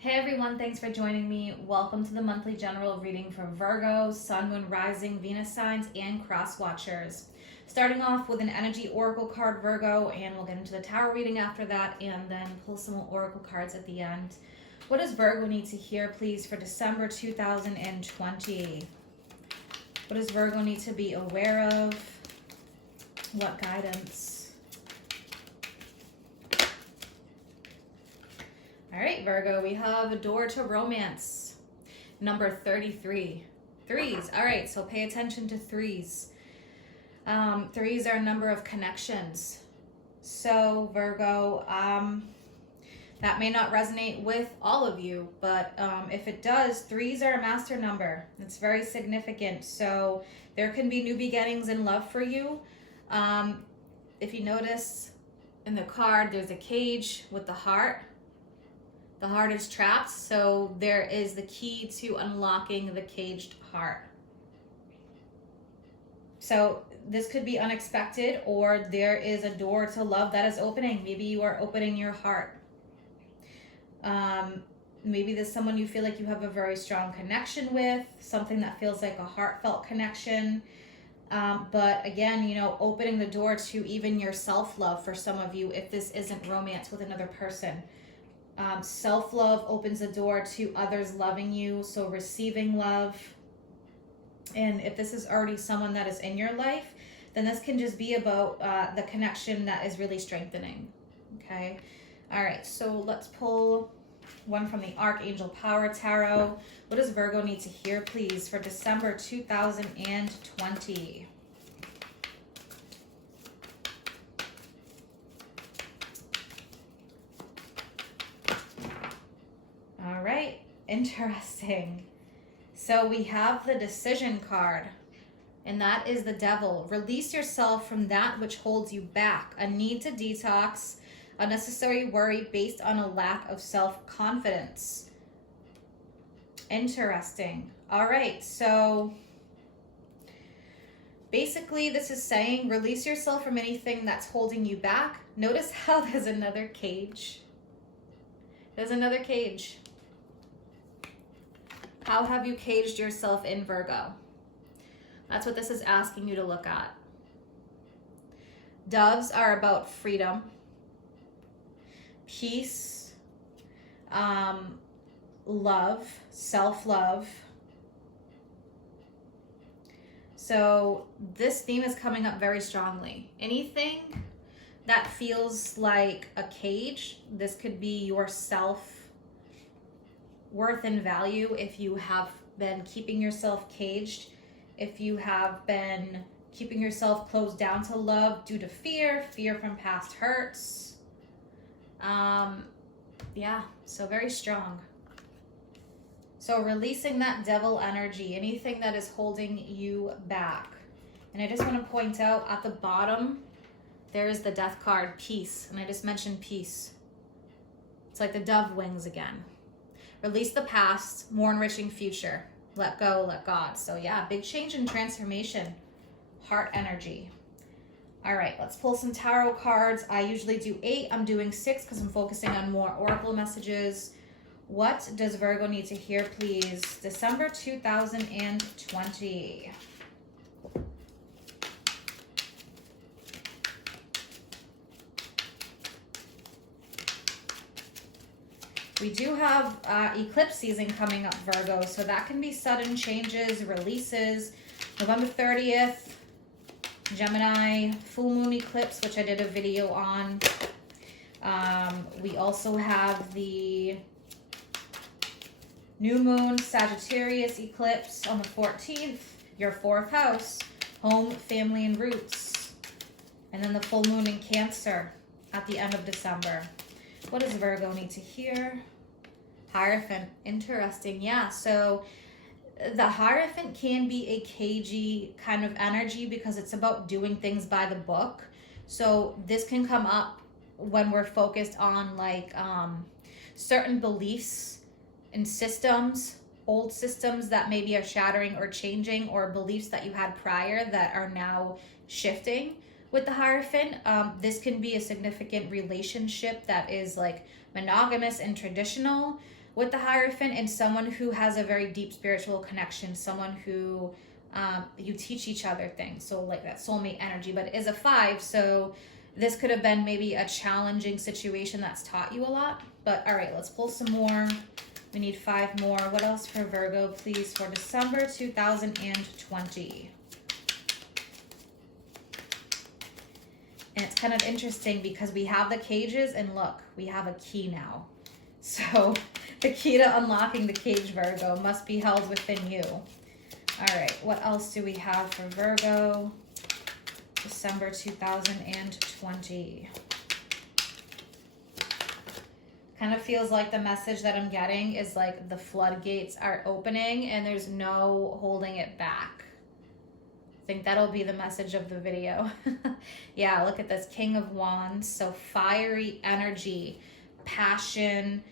Hey everyone, thanks for joining me. Welcome to the monthly general reading for Virgo, Sun, Moon, Rising, Venus signs, and cross watchers. Starting off with an energy oracle card, Virgo, and we'll get into the tarot reading after that and then pull some more oracle cards at the end. What does Virgo need to hear, please, for December 2020? What does Virgo need to be aware of? What guidance? All right, Virgo, we have a door to romance, number 33. Threes. All right, so pay attention to threes. Threes are a number of connections. So, Virgo, that may not resonate with all of you, but if it does, threes are a master number. It's very significant. So there can be new beginnings in love for you. If you notice in the card, there's a cage with the heart. The heart is trapped, so there is the key to unlocking the caged heart. So this could be unexpected, or there is a door to love that is opening. Maybe you are opening your heart. Maybe there's someone you feel like you have a very strong connection with, something that feels like a heartfelt connection. But again, opening the door to even your self-love for some of you, if this isn't romance with another person. Self-love opens the door to others loving you, so receiving love. And if this is already someone that is in your life, then this can just be about the connection that is really strengthening. Okay. All right. So let's pull one from the Archangel Power Tarot. What does Virgo need to hear, please, for December 2020? All right. Interesting. So we have the Decision card, and that is the Devil. Release yourself from that which holds you back. A need to detox, unnecessary worry based on a lack of self-confidence. Interesting. All right, so basically this is saying release yourself from anything that's holding you back. Notice how there's another cage. There's another cage. How have you caged yourself in, Virgo? That's what this is asking you to look at. Doves are about freedom, peace, love, self-love. So this theme is coming up very strongly. Anything that feels like a cage, this could be your self-worth and value. If you have been keeping yourself caged, if you have been keeping yourself closed down to love due to fear from past hurts. Yeah, so very strong. So releasing that devil energy, anything that is holding you back. And I just want to point out at the bottom, there is the Death card, peace. And I just mentioned peace. It's like the dove wings again. Release the past, more enriching future. Let go, let God. So yeah, big change and transformation. Heart energy. All right, let's pull some tarot cards. I usually do 8. I'm doing 6 because I'm focusing on more oracle messages. What does Virgo need to hear, please? December 2020. We do have eclipse season coming up, Virgo, so that can be sudden changes, releases. November 30th, Gemini, full moon eclipse, which I did a video on. We also have the new moon Sagittarius eclipse on the 14th, your 4th house, home, family, and roots. And then the full moon in Cancer at the end of December. What does Virgo need to hear? Hierophant. Interesting. Yeah, so the Hierophant can be a cagey kind of energy because it's about doing things by the book. So this can come up when we're focused on like certain beliefs and systems, old systems that maybe are shattering or changing, or beliefs that you had prior that are now shifting. With the Hierophant, this can be a significant relationship that is like monogamous and traditional. with the Hierophant, and someone who has a very deep spiritual connection, someone who you teach each other things. So like that soulmate energy, but it is a 5. So this could have been maybe a challenging situation that's taught you a lot. But all right, let's pull some more. We need 5 more. What else for Virgo, please, for December 2020? And it's kind of interesting because we have the cages, and look, we have a key now. So the key to unlocking the cage, Virgo, must be held within you. All right, what else do we have for Virgo? December 2020. Kind of feels like the message that I'm getting is like the floodgates are opening and there's no holding it back. I think that'll be the message of the video. Yeah, look at this, King of Wands. So fiery energy, passion.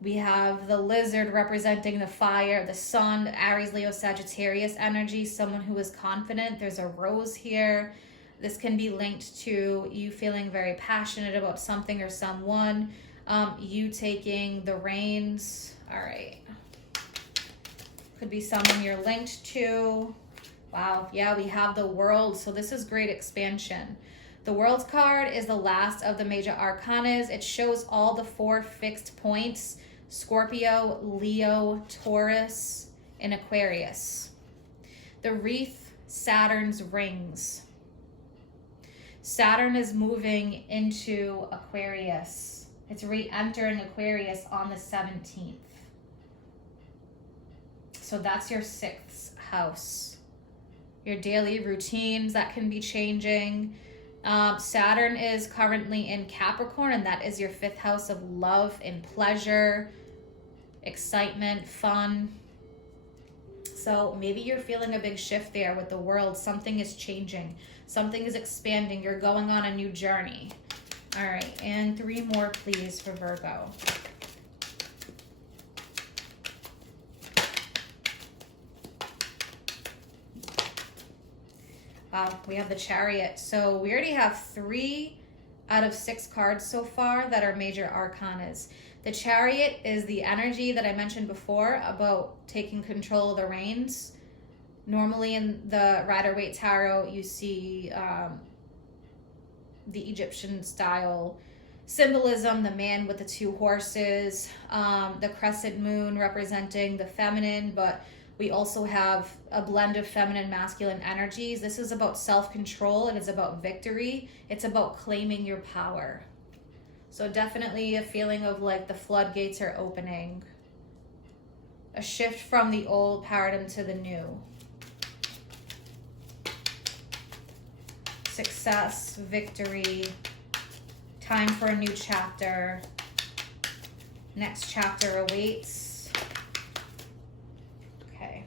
We have the lizard representing the fire, the sun, Aries, Leo, Sagittarius energy, someone who is confident. There's a rose here. This can be linked to you feeling very passionate about something or someone, you taking the reins. All right. Could be someone you're linked to. Wow, yeah, we have the World. So this is great expansion. The World card is the last of the major arcanas. It shows all the 4 fixed points: Scorpio, Leo, Taurus, and Aquarius. The wreath, Saturn's rings. Saturn is moving into Aquarius. It's re-entering Aquarius on the 17th. So that's your 6th house. Your daily routines that can be changing. Saturn is currently in Capricorn, and that is your 5th house of love and pleasure, excitement, fun. So maybe you're feeling a big shift there with the World. Something is changing. Something is expanding. You're going on a new journey. All right, and 3 more, please, for Virgo. Wow, we have the Chariot. So we already have 3 out of 6 cards so far that are major arcanas. The Chariot is the energy that I mentioned before about taking control of the reins. Normally in the Rider-Waite Tarot, you see the Egyptian style symbolism, the man with the 2 horses, the crescent moon representing the feminine, but we also have a blend of feminine, masculine energies. This is about self-control. It is about victory. It's about claiming your power. So definitely a feeling of like the floodgates are opening. A shift from the old paradigm to the new. Success, victory, time for a new chapter. Next chapter awaits. Okay.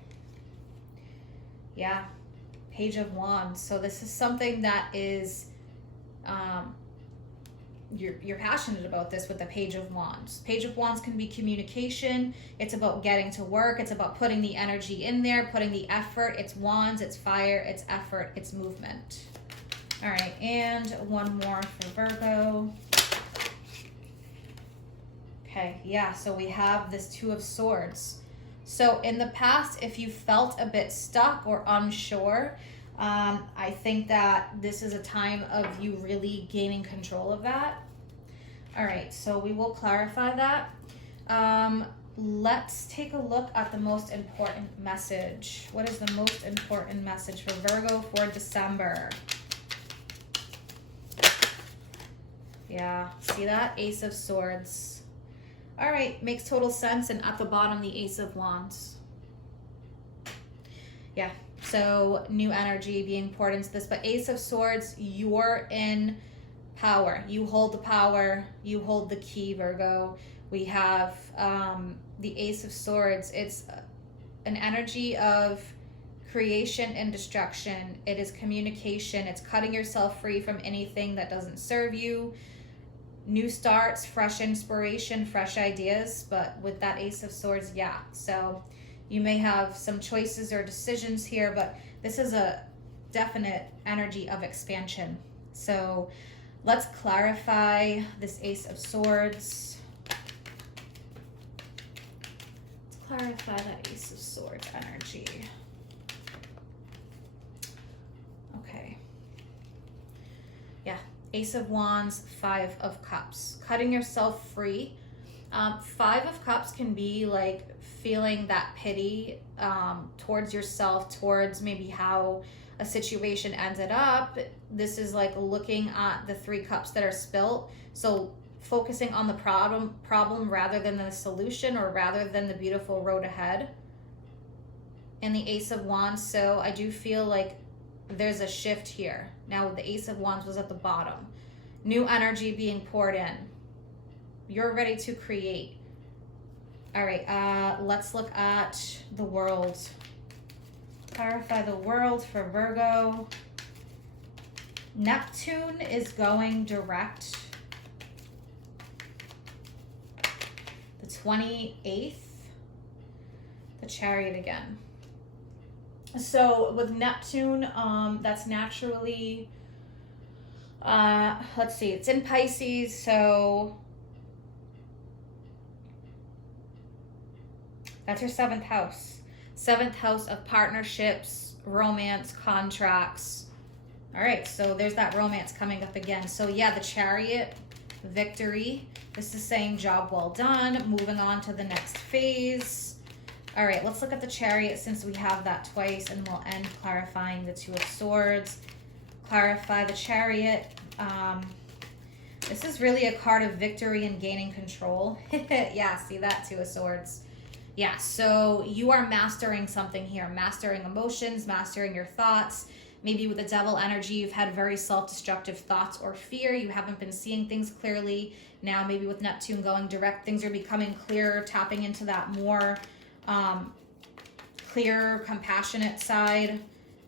Yeah, Page of Wands. So this is something that is, you're passionate about this with the Page of Wands. Page of Wands can be communication. It's about getting to work. It's about putting the energy in there, putting the effort. It's wands, it's fire, it's effort, it's movement. All right, and 1 more for Virgo. Okay, yeah, so we have this 2 of Swords. So in the past, if you felt a bit stuck or unsure, I think that this is a time of you really gaining control of that. All right, so we will clarify that. Let's take a look at the most important message. What is the most important message for Virgo for December? Yeah, see that? Ace of Swords. All right, makes total sense. And at the bottom, the Ace of Wands. Yeah, so new energy being poured into this. But Ace of Swords, you're in power. You hold the power. You hold the key, Virgo. We have the Ace of Swords. It's an energy of creation and destruction. It is communication. It's cutting yourself free from anything that doesn't serve you. New starts, fresh inspiration, fresh ideas. But with that Ace of Swords, yeah. So you may have some choices or decisions here, but this is a definite energy of expansion. So let's clarify this Ace of Swords. Clarify that Ace of Swords energy. Okay. Yeah. Ace of Wands, Five of Cups. Cutting yourself free. Five of Cups can be like feeling that pity towards yourself, towards maybe how a situation ended up. This is like looking at the 3 cups that are spilt. So focusing on the problem rather than the solution, or rather than the beautiful road ahead. And the Ace of Wands, so I do feel like there's a shift here. Now the Ace of Wands was at the bottom. New energy being poured in. You're ready to create. All right, let's look at the world. Clarify the world for Virgo. Neptune is going direct the 28th. The Chariot again. So with Neptune, that's naturally, let's see, it's in Pisces, so that's your 7th house. 7th house of partnerships, romance, contracts. All right, so there's that romance coming up again. So yeah, the Chariot, victory. This is saying job well done, moving on to the next phase. All right, let's look at the Chariot since we have that twice, and we'll end clarifying the Two of Swords. Clarify the Chariot. This is really a card of victory and gaining control. Yeah, see that? Two of Swords. Yeah, so you are mastering something here, mastering emotions, mastering your thoughts. Maybe with the Devil energy, you've had very self-destructive thoughts or fear. You haven't been seeing things clearly. Now, maybe with Neptune going direct, things are becoming clearer, tapping into that more clear, compassionate side.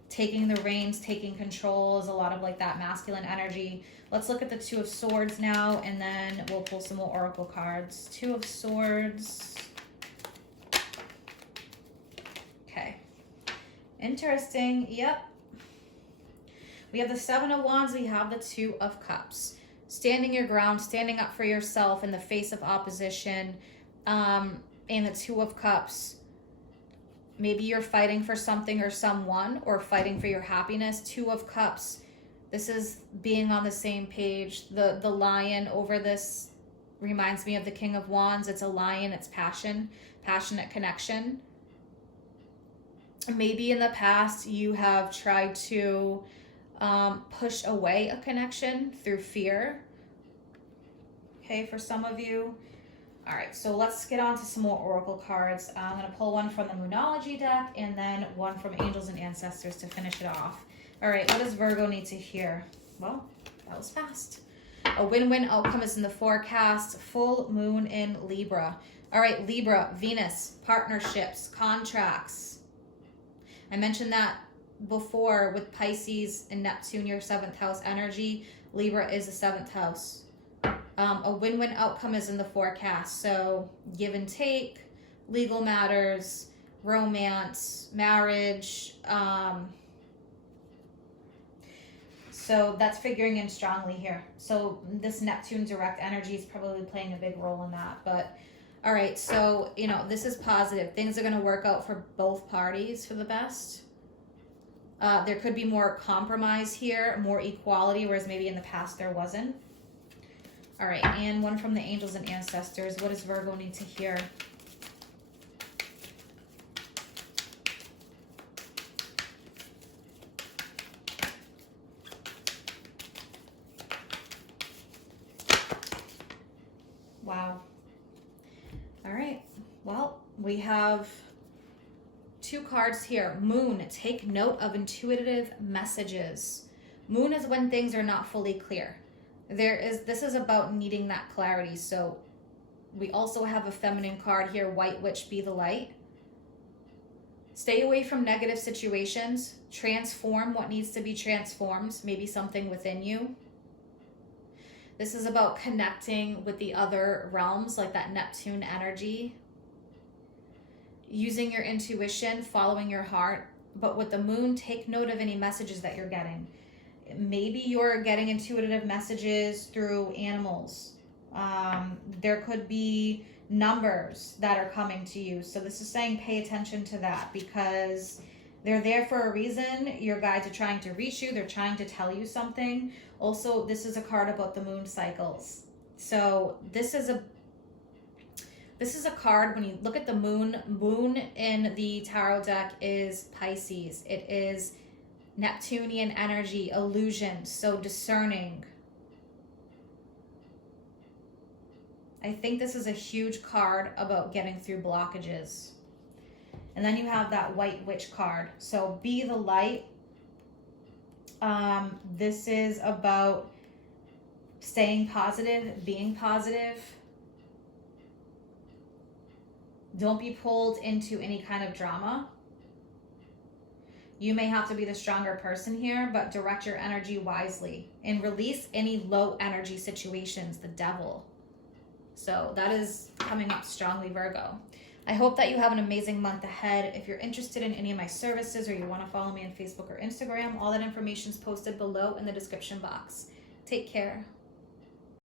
Taking the reins, taking control is a lot of like that masculine energy. Let's look at the Two of Swords now, and then we'll pull some more oracle cards. Two of Swords. Okay. Interesting. Yep. We have the Seven of Wands. We have the Two of Cups. Standing your ground, standing up for yourself in the face of opposition. And the Two of Cups. Maybe you're fighting for something or someone, or fighting for your happiness. Two of Cups. This is being on the same page. The lion over this reminds me of the King of Wands. It's a lion. It's passion, passionate connection. Maybe in the past you have tried to push away a connection through fear. Okay, for some of you. All right, so let's get on to some more oracle cards. I'm going to pull one from the Moonology deck and then one from Angels and Ancestors to finish it off. All right, what does Virgo need to hear? Well, that was fast. A win-win outcome is in the forecast. Full moon in Libra. All right, Libra, Venus, partnerships, contracts. I mentioned that before with Pisces and Neptune, your 7th house energy. Libra is the 7th house. A win-win outcome is in the forecast. So give and take, legal matters, romance, marriage. So that's figuring in strongly here. So this Neptune direct energy is probably playing a big role in that. But all right, so, you know, this is positive. Things are going to work out for both parties for the best. There could be more compromise here, more equality, whereas maybe in the past there wasn't. All right, and one from the Angels and Ancestors. What does Virgo need to hear? Wow. All right, well, we have 2 cards here. Moon, take note of intuitive messages. Moon is when things are not fully clear. This is about needing that clarity. So we also have a feminine card here, White Witch, be the light. Stay away from negative situations. Transform what needs to be transformed, maybe something within you. This is about connecting with the other realms, like that Neptune energy. Using your intuition, following your heart. But with the moon, take note of any messages that you're getting. Maybe you're getting intuitive messages through animals. There could be numbers that are coming to you. So this is saying pay attention to that, because they're there for a reason. Your guides are trying to reach you. They're trying to tell you something. Also, this is a card about the moon cycles. So this is a card, when you look at the moon in the tarot deck is Pisces. It is Neptunian energy, illusion, so discerning. I think this is a huge card about getting through blockages. And then you have that White Witch card. So be the light. This is about staying positive, being positive. Don't be pulled into any kind of drama. You may have to be the stronger person here, but direct your energy wisely and release any low energy situations, the devil. So that is coming up strongly, Virgo. I hope that you have an amazing month ahead. If you're interested in any of my services or you want to follow me on Facebook or Instagram, all that information is posted below in the description box. Take care.